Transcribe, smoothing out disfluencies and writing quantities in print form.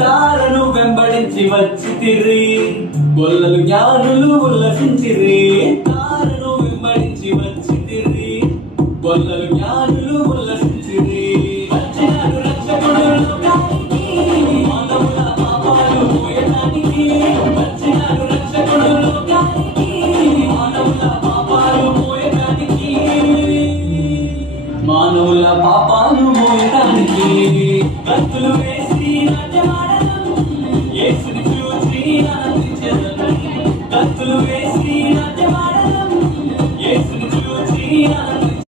తారను వెంబడించి వచ్చితిరి, గొల్లలు జ్ఞానులు ఉల్లసించిరి. తారను వెంబడించి వచ్చితిరి, గొల్లలు జ్ఞానులు ఉల్లసించిరి. వచ్చినాడు రక్షకుడు లోకానికి, మానవుల పాపాలు మోయడానికి. వచ్చినాడు రక్షకుడు లోకానికి, మానవుల పాపాలు మోయడానికి. మానవుల పాపాలు